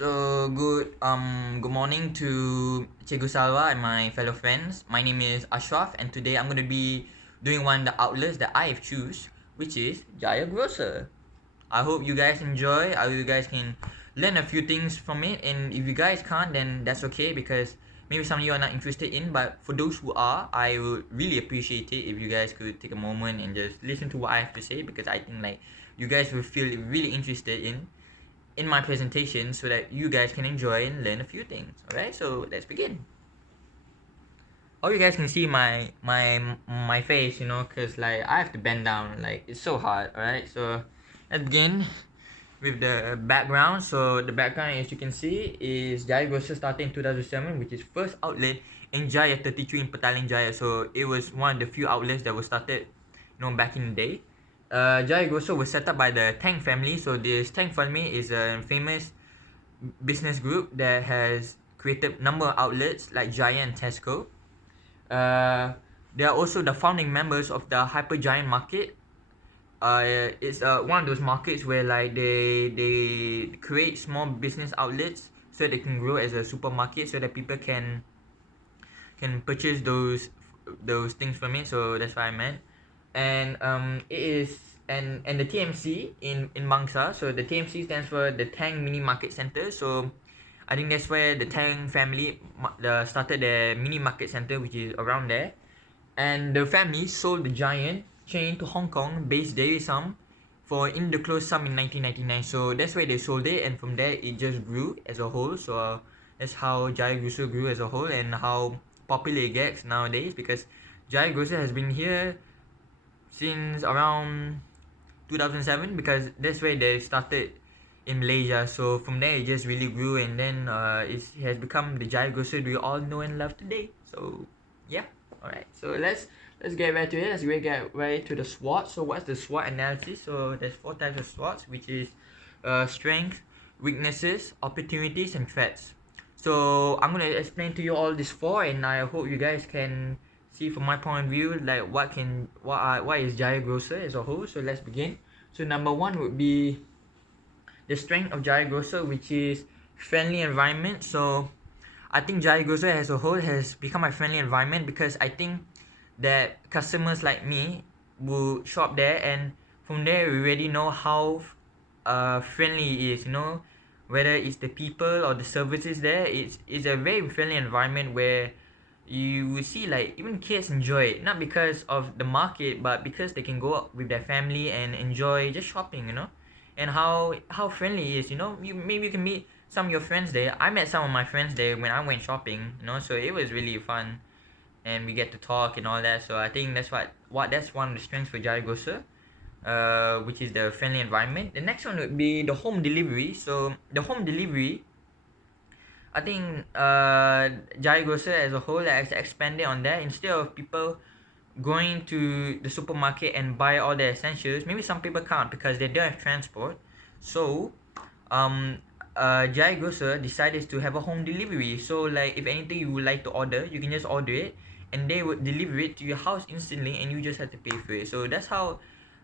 Good morning to Cikgu Salwa and my fellow friends. My name is Ashraf, and today I'm gonna be doing one of the outlets that I've choose, which is Jaya Grocer. I hope you guys enjoy. I hope you guys can learn a few things from it, and if you guys can't, then that's okay because maybe some of you are not interested in. But for those who are, I would really appreciate it if you guys could take a moment and just listen to what I have to say because I think like you guys will feel really interested in my presentation so that you guys can enjoy and learn a few things. Alright, so let's begin. Oh, you guys can see my face, cause like I have to bend down, like it's so hard. Alright, so let's begin with the background. So the background, as you can see, is Jaya Grocer started in 2007, which is first outlet in Jaya 33 in Petaling Jaya. So it was one of the few outlets that was started, back in the day. Jaya Grocer was set up by the Tang family. So this Tang family is a famous business group that has created number of outlets like Jaya and Tesco. They are also the founding members of the Hyper Giant Market. It's one of those markets where like they create small business outlets so they can grow as a supermarket so that people can purchase those things from it. So that's what I meant. And it is and the TMC in Bangsa. So the TMC stands for the Tang Mini Market Center. So I think that's where the Tang family started their mini market center, which is around there. And the family sold the giant chain to Hong Kong based Dairy Sum for in the closed sum in 1999. So that's where they sold it, and from there it just grew as a whole. So that's how Jaya Grocer grew as a whole and how popular it gets nowadays because Jaya Grocer has been here since around 2007 because that's where they started in Malaysia. So from there it just really grew and then it has become the Jaya Grocer we all know and love today. So yeah, alright. So let's get right to it. Let's get right to the SWOT. So what's the SWOT analysis? So there's 4 types of SWOTs, which is strengths, weaknesses, opportunities, and threats. So I'm gonna explain to you all these 4, and I hope you guys can see from my point of view like what is Jaya Grocer as a whole. So let's begin. So number 1 would be the strength of Jaya Grocer, which is friendly environment. So I think Jaya Grocer as a whole has become a friendly environment because I think that customers like me will shop there, and from there we already know how friendly it is. Whether it's the people or the services there, it's a very friendly environment where you will see like even kids enjoy it, not because of the market but because they can go out with their family and enjoy just shopping. And how friendly it is. Maybe you can meet some of your friends there. I met some of my friends there when I went shopping. So it was really fun and we get to talk and all that. So I think that's one of the strengths for Jaya Grocer, which is the friendly environment. The next one would be the home delivery. So the home delivery, I think Jaya Grocer as a whole has expanded on that. Instead of people going to the supermarket and buy all their essentials, maybe some people can't because they don't have transport. So Jaya Grocer decided to have a home delivery. So like if anything you would like to order, you can just order it and they would deliver it to your house instantly and you just have to pay for it. So that's how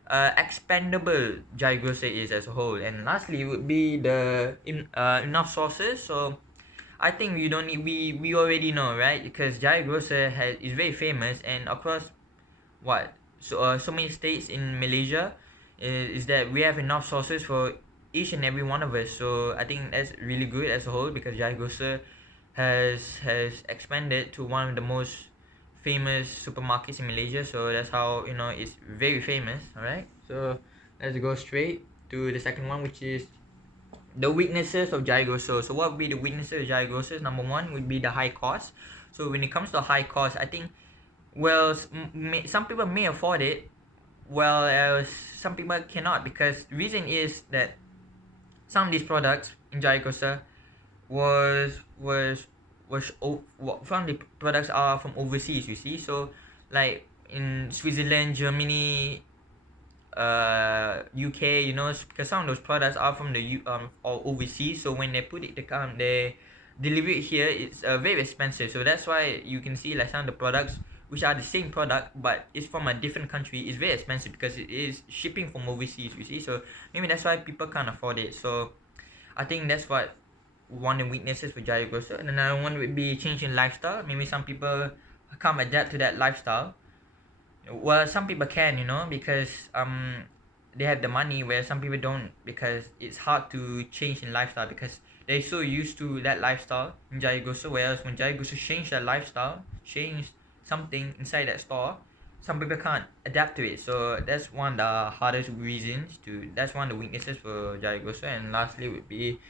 expandable Jaya Grocer is as a whole. And lastly would be the enough sources. So I think we don't need we already know, right? Because Jaya Grocer is very famous and across so many states in Malaysia is that we have enough sources for each and every one of us. So I think that's really good as a whole because Jaya Grocer has expanded to one of the most famous supermarkets in Malaysia. So that's how it's very famous. Alright, so let's go straight to the second one, which is the weaknesses of Jaya Grocer. So what would be the weaknesses of Jaya Grocer? Number 1 would be the high cost. So when it comes to high cost, I think some people may afford it, some people cannot, because the reason is that some of these products in Jaya Grocer some of the products are from overseas, you see. So like in Switzerland, Germany, UK, because some of those products are from or overseas. So when they they deliver it here, it's very expensive. So that's why you can see like some of the products which are the same product but it's from a different country is very expensive because it is shipping from overseas, you see. So maybe that's why people can't afford it. So I think that's what one of the weaknesses for Jaya Grocer. And another one would be change in lifestyle. Maybe some people can't adapt to that lifestyle. Well, some people can, because they have the money, where some people don't, because it's hard to change in lifestyle because they're so used to that lifestyle in Jaya Grocer. Whereas when Jaya Grocer change their lifestyle, change something inside that store, some people can't adapt to it. So that's one of the hardest reasons to. That's one of the weaknesses for Jaya Grocer. And lastly would be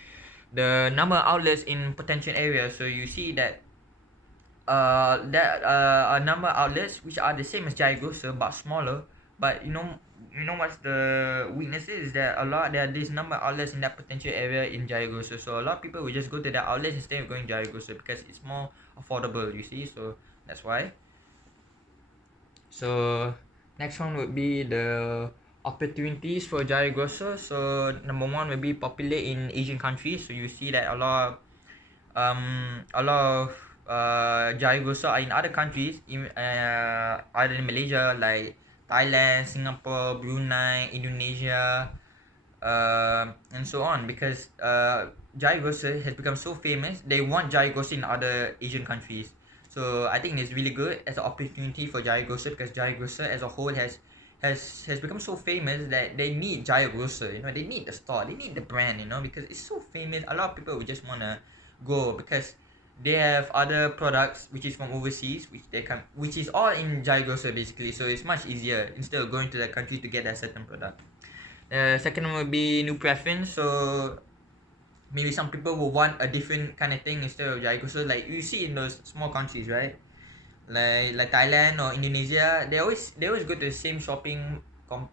the number of outlets in potential areas. So you see that a number of outlets which are the same as Jaya Grocer but smaller. But what's the weaknesses is that there are this number of outlets in that potential area in Jaya Grocer. So a lot of people will just go to that outlets instead of going Jaya Grocer because it's more affordable. You see, so that's why. So next one would be the opportunities for Jaya Grocer. So number one would be popular in Asian countries. So you see that a lot of Jaya Grocer are in other countries, either in Malaysia like Thailand, Singapore, Brunei, Indonesia, and so on, because Jaya Grocer has become so famous. They want Jaya Grocer in other Asian countries. So I think it's really good as an opportunity for Jaya Grocer, because Jaya Grocer as a whole has become so famous that they need Jaya Grocer. They need the store, they need the brand. Because it's so famous. A lot of people would just wanna go because they have other products which is from overseas, which is all in Jaya Grocer basically. So it's much easier instead of going to that country to get that certain product. Second one would be new preference. So maybe some people will want a different kind of thing instead of Jaya Grocer. Like you see in those small countries, right? Like Thailand or Indonesia, they always go to the same shopping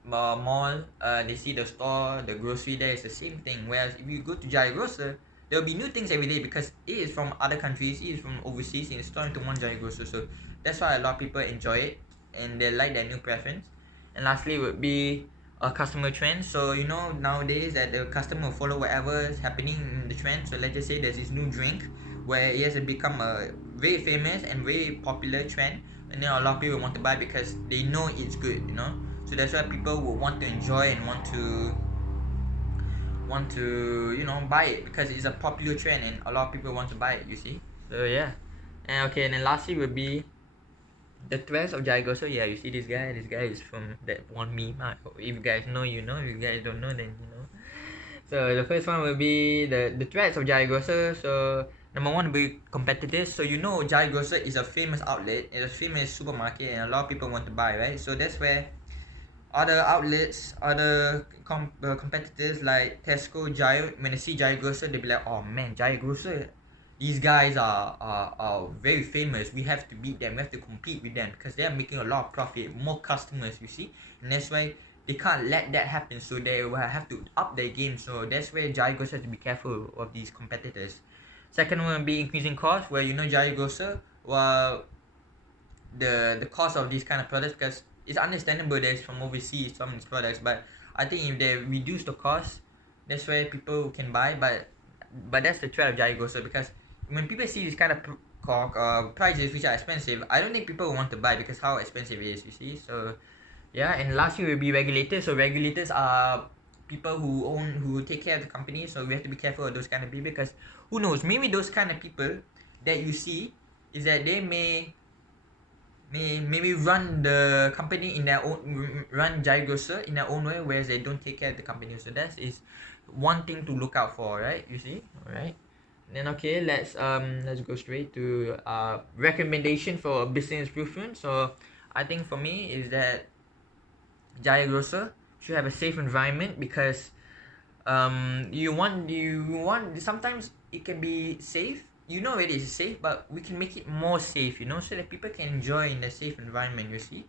mall. They see the store, the grocery there is the same thing. Whereas if you go to Jaya Grocer, there will be new things every day because it is from other countries, it is from overseas, and it's stored into one Jaya Grocer. So that's why a lot of people enjoy it and they like that new preference. And lastly would be a customer trend. So nowadays that the customer will follow whatever is happening in the trend. So let's just say there's this new drink where it has become a very famous and very popular trend, and then a lot of people want to buy because they know it's good. So that's why people will want to enjoy and want to buy it because it's a popular trend and a lot of people want to buy it, you see. So yeah. And okay, and then lastly would be the threats of Jaya Grocer. So yeah, you see this guy is from that one meme. If you guys know, you know. If you guys don't know, then you know. So the first one will be the threats of Jaya Grocer. So number one will be competitors. So Jaya Grocer is a famous outlet, it's a famous supermarket, and a lot of people want to buy, right? So that's where other outlets, other competitors like Tesco, Jaya, when they see Jaya Grocer, they'll be like, oh man, Jaya Grocer, these guys are very famous. We have to beat them. We have to compete with them because they are making a lot of profit, more customers, you see. And that's why they can't let that happen. So they will have to up their game. So that's where Jaya Grocer has to be careful of these competitors. Second one will be increasing cost, where Jaya Grocer, well, the cost of these kind of products, because it's understandable that it's from overseas, some of these products, but I think if they reduce the cost, that's where people can buy. But that's the threat of Jaya Grocer, because when people see this kind of prices which are expensive, I don't think people will want to buy because how expensive it is, you see. So yeah, and lastly will be regulators. So regulators are people who take care of the company. So we have to be careful of those kind of people, because who knows, maybe those kind of people that you see is that they maybe run the company in their own, run Jaya Grocer in their own way, whereas they don't take care of the company. So that is one thing to look out for, right? You see. All right. Then okay, let's go straight to recommendation for business improvement. So I think for me is that Jaya Grocer should have a safe environment, because you want sometimes it can be safe, already it's safe, but we can make it more safe, so that people can enjoy in a safe environment, you see.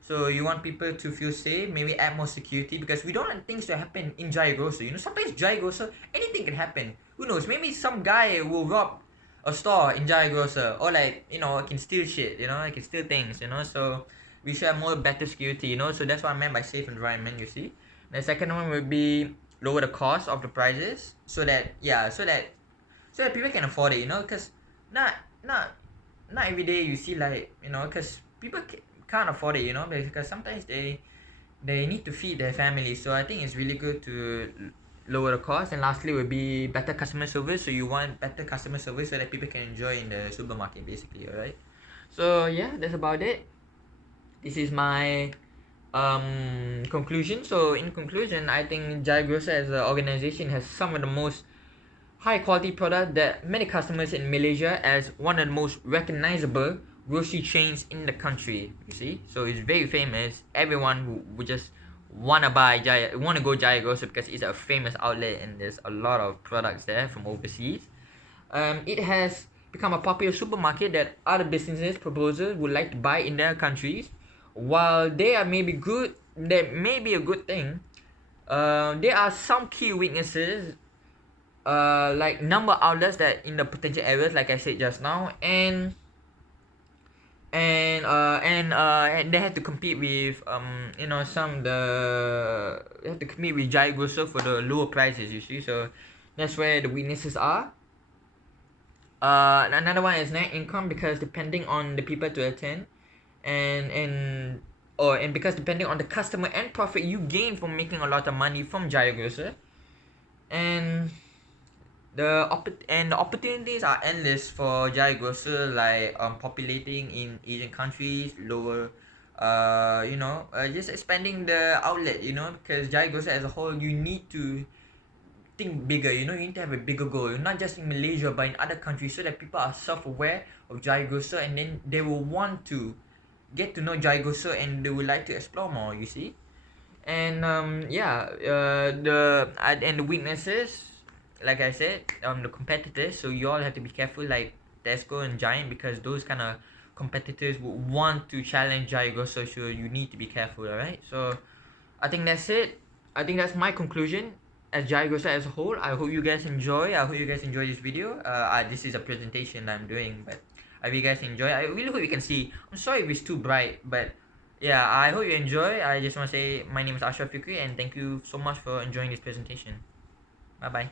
So you want people to feel safe, maybe add more security, because we don't want things to happen in Jaya Grocer. Sometimes Jaya Grocer, anything can happen. Who knows, maybe some guy will rob a store in Jaya Grocer, or can steal shit, can steal things, so we should have more better security, so that's what I meant by safe environment, you see. The second one would be lower the cost of the prices, so that people can afford it, because not not not every day you see, because people can't afford it, because sometimes they need to feed their family. So I think it's really good to lower the cost, and lastly will be better customer service. So you want better customer service so that people can enjoy in the supermarket, basically. All right. So yeah, that's about it. This is my conclusion. So in conclusion, I think Jaya Grocer as an organization has some of the most high quality product that many customers in Malaysia as one of the most recognizable grocery chains in the country. You see, so it's very famous. Everyone who would just wanna buy Jaya, wanna go Jaya Grocer because it's a famous outlet and there's a lot of products there from overseas. It has become a popular supermarket that other businesses proposals would like to buy in their countries. While they are maybe good, that may be a good thing. There are some key weaknesses, like number of outlets that in the potential areas, like I said just now, and they have to compete with some they have to compete with Jaya Grocer for the lower prices. You see, so that's where the weaknesses are. Another one is net income because depending on the people to attend, and because depending on the customer and profit you gain from making a lot of money from Jaya Grocer, and the opportunities are endless for Jaya Grocer, like populating in Asian countries, lower, just expanding the outlet, because Jaya Grocer as a whole, you need to think bigger. You need to have a bigger goal, not just in Malaysia but in other countries, so that people are self-aware of Jaya Grocer, and then they will want to get to know Jaya Grocer and they would like to explore more. You see, and the weaknesses, like I said, the competitors. So you all have to be careful, like Tesco and Giant, because those kind of competitors would want to challenge Jaya Grocer. So you need to be careful. All right. So I think that's it. I think that's my conclusion as Jaya Grocer as a whole. I hope you guys enjoy. I hope you guys enjoy this video. This is a presentation I'm doing, but I hope you guys enjoy. I really hope you can see. I'm sorry if it's too bright, but yeah, I hope you enjoy. I just want to say my name is Ashraf Fikri, and thank you so much for enjoying this presentation. Bye bye.